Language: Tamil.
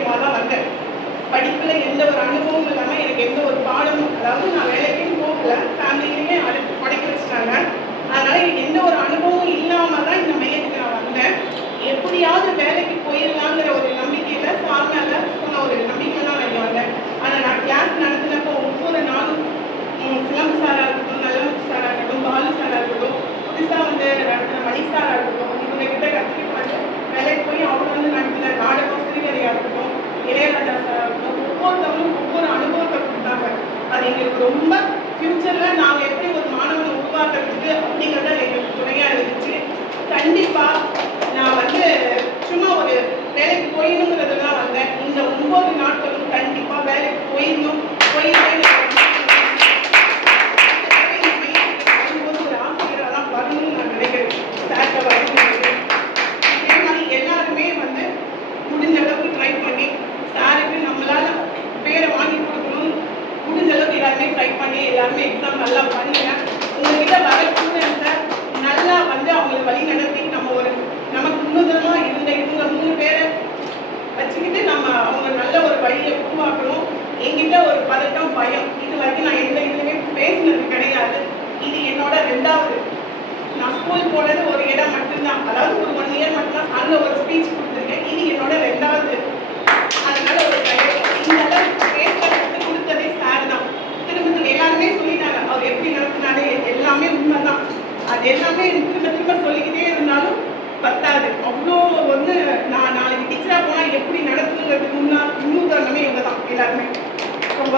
தான் வந்தேன். படிப்புல எந்த ஒரு அனுபவமும் இல்லாம எனக்கு எந்த ஒரு பாடமும் அதாவது நான் வேலைக்கும் போகல ஃபேமிலியுமே அடுத்து படிக்க வச்சுட்டாங்க. அதனால எனக்கு எந்த ஒரு அனுபவமும் இல்லாம தான் இந்த மையத்துக்கு நான் வந்தேன். எப்படியாவது வேலைக்கு போயிடலாங்கிற ஒரு நம்பிக்கையில சார்னால சொன்ன ஒரு நம்பிக்கை தான் நான் இங்க வந்தேன். ஆனா நான் கிளாஸ் நடத்தினப்போ ஒவ்வொரு நாளும் சிலம்பு சாரா இருக்கட்டும் நல்லமுத்து சாரா இருக்கட்டும் பாலு சாரா இருக்கட்டும் புதுசா வந்து நடத்தின மணி சாரா இருக்கட்டும் இவங்க கிட்ட கற்றுக்கிட்டு வந்து வேலைக்கு போய் அவங்க வந்து நடத்தி அது எங்களுக்கு ரொம்ப ஃப்யூச்சரில் நாங்கள் எப்படி ஒரு மாணவனை உருவாக்குறதுக்கு அப்படிங்கிறத எங்களுக்கு துணையாக இருந்துச்சு. கண்டிப்பாக நான் வந்து சும்மா ஒரு வேலைக்கு போயிடணுங்கிறதுலாம் வந்தேன். இந்த ஒம்பது நாட்களும் கண்டிப்பாக வேலைக்கு போயிடணும். எல்லாருமே எக்ஸாம் நல்லா பண்ணுங்க. உங்ககிட்ட வர ஸ்டூடெண்ட்ஸை நல்லா வந்து அவங்களை வழி நடத்தி நம்ம ஒரு நமக்கு முன்னுதலமா இருந்த இவங்க மூணு பேரை வச்சுக்கிட்டு நம்ம அவங்க நல்ல ஒரு வழியை உருவாக்கணும் எங்கிட்ட ஒரு பதட்டம் பயம். இது வரைக்கும் நான் எந்த இதுலையுமே பேசினது கிடையாது. இது என்னோட ரெண்டாவது. நான் ஸ்கூல் போனது ஒரு இடம் மட்டும்தான். அதாவது ஒரு ஒன் இயர் மட்டும்தான். அங்கே ஒரு ஸ்பீச் அது எல்லாமே திரும்ப திரும்ப சொல்லிக்கிட்டே இருந்தாலும் பத்தாது. அவ்வளோ வந்து நான் நாளைக்கு டீச்சராக போனால் எப்படி நடத்துங்கிறதுக்கு முன்னா முன்னுதாரணமே இவங்க தான் எல்லாருமே. ரொம்ப